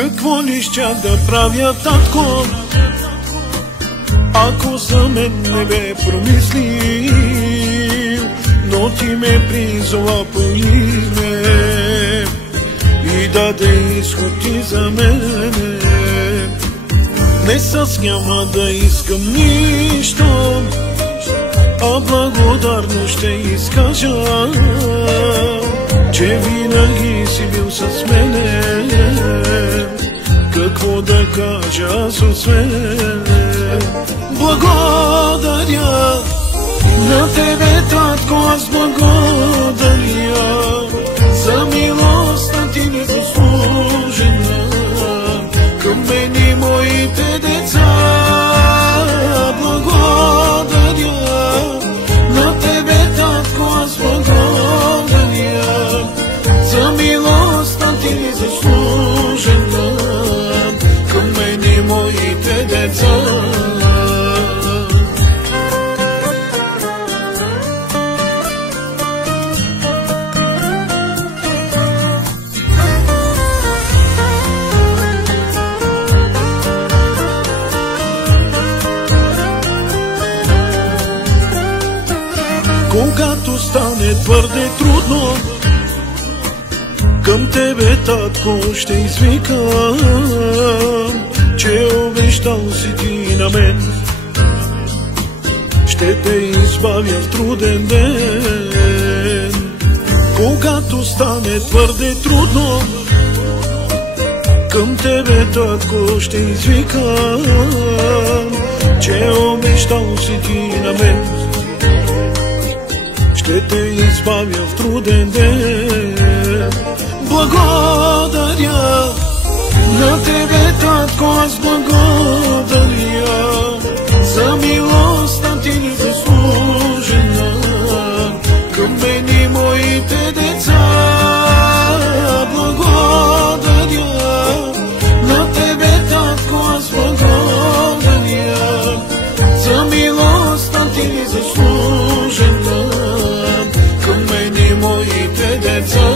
Какво ли щях да правя, татко, ако за мен не бе промислил, но ти ме призова по име и даде изход ти за мене. Днес аз няма да искам нищо, а благодарно ще изкажа, че винаги си бил с мене. Какво да кажа аз освен благодаря на тебе, татко, аз благодаря за милостта ти незаслужена към мен и моите деца. Благодаря на тебе, татко, аз благодаря за милостта ти незаслужена към мен и моите деца. Когато стане твърде трудно, към тебе, татко, ще извикам, че обещал си ти на мен, ще те избавя в труден ден. Когато стане твърде трудно, към тебе, татко, ще извикам, че обещал си ти на мен, ще те избавя в труден ден. Благодаря на тебе, татко, аз благодаря за милостта ти незаслужена към мен и моите деца. Благодаря на тебе, татко, аз благодаря за милостта ти незаслужена към мен и моите деца.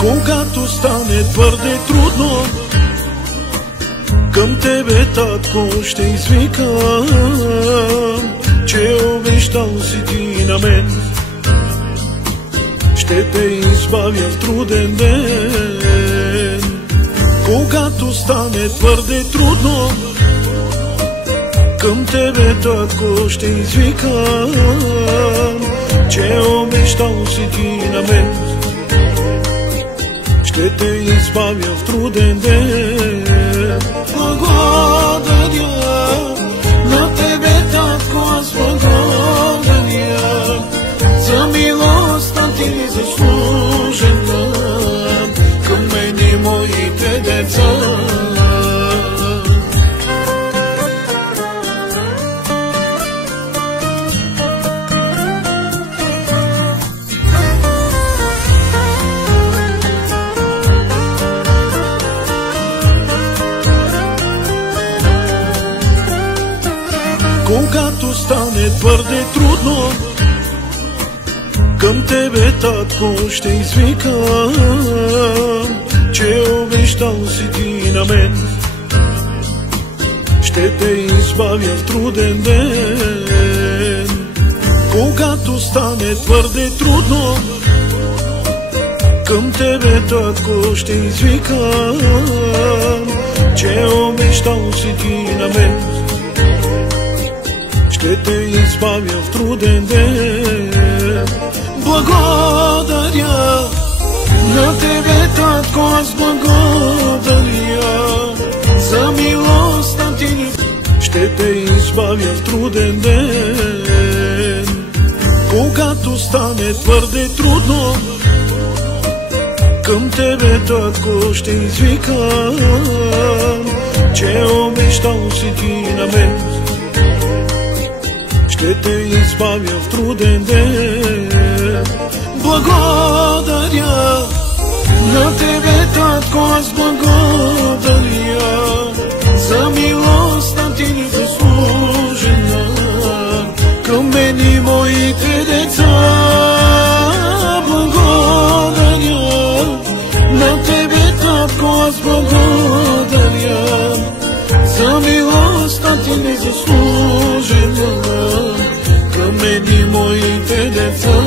Когато стане твърде трудно, към тебе, татко, ще извикам, че обещал си ти на мен, ще те избавя в труден ден. Когато стане твърде трудно, към тебе, татко, ще извикам, че обещал си ти на мен, ще те избавя в труден ден. Благодаря на тебе, татко, аз благодаря за милостта ти незаслужена към мен и моите деца. Когато стане твърде трудно, към тебе, татко, ще извикам, че обещал си ти на мен, ще те избавя в труден ден. Когато стане твърде трудно, към тебе, татко, ще извикам, че обещал си ти на мен, ще те избавя в труден ден. Благодаря на тебе, татко, аз благодаря за милостта ти, ще те избавя в труден ден. Когато стане твърде трудно, към тебе, татко, ще извикам, че обещал си ти на мен, ще те избавя в труден ден. благодаря. На тебе, татко, аз благодаря. За милостта ти незаслужена към мен и моите деца. Благодаря. На тебе, татко, аз благодаря. За милостта ти незаслужена към мен и моите деца.